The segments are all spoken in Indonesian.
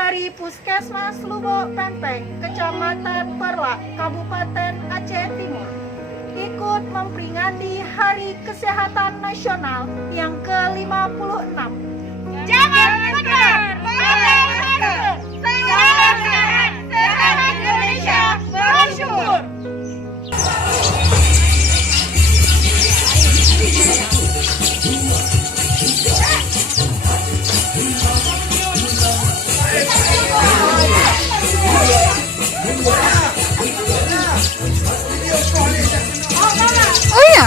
dari Puskesmas Lubuk Pempeng, Kecamatan Perlak, Kabupaten Aceh Timur, ikut memperingati Hari Kesehatan Nasional yang ke-56. Jangan kendor, pakai masker. Salam sehat, sehat Indonesia bersyukur. Oh iya.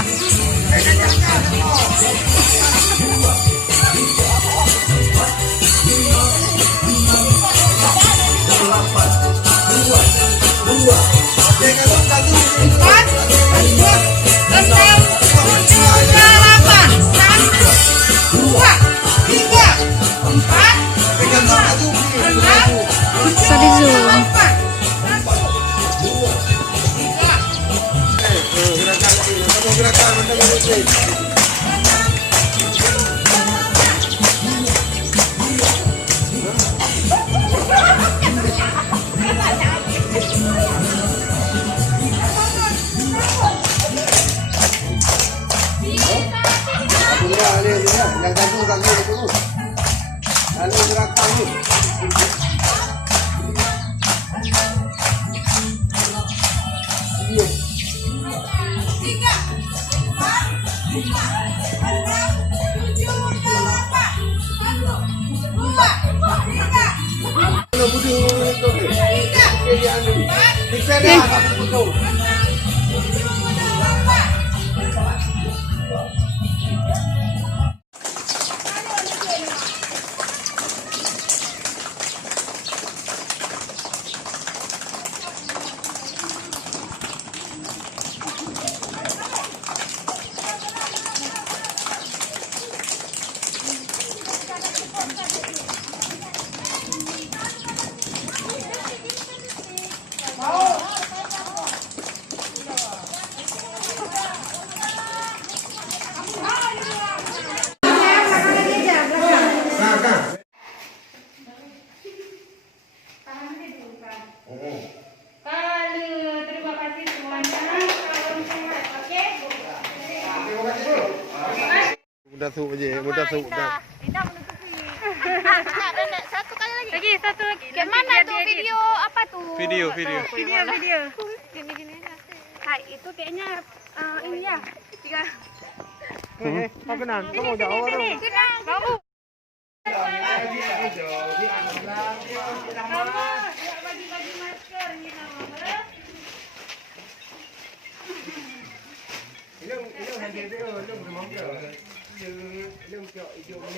Bisa di zoom. Yang satu kaki dulu. Lalu gerakan dulu. Terima kasih semuanya. Salam sehat, oke? Mudah sup aja, mudah sup. Indah menutupi. Satu kali lagi. Satu lagi. Kayak mana tuh video apa tuh? Video. Gini aja. Hai, itu kayaknya ini ya. Tiga. Apa benar? Kamu jauh orang. Kamu. Bagi-bagi masker ini nama. Ini hanya dia, belum mampu. Belum hijau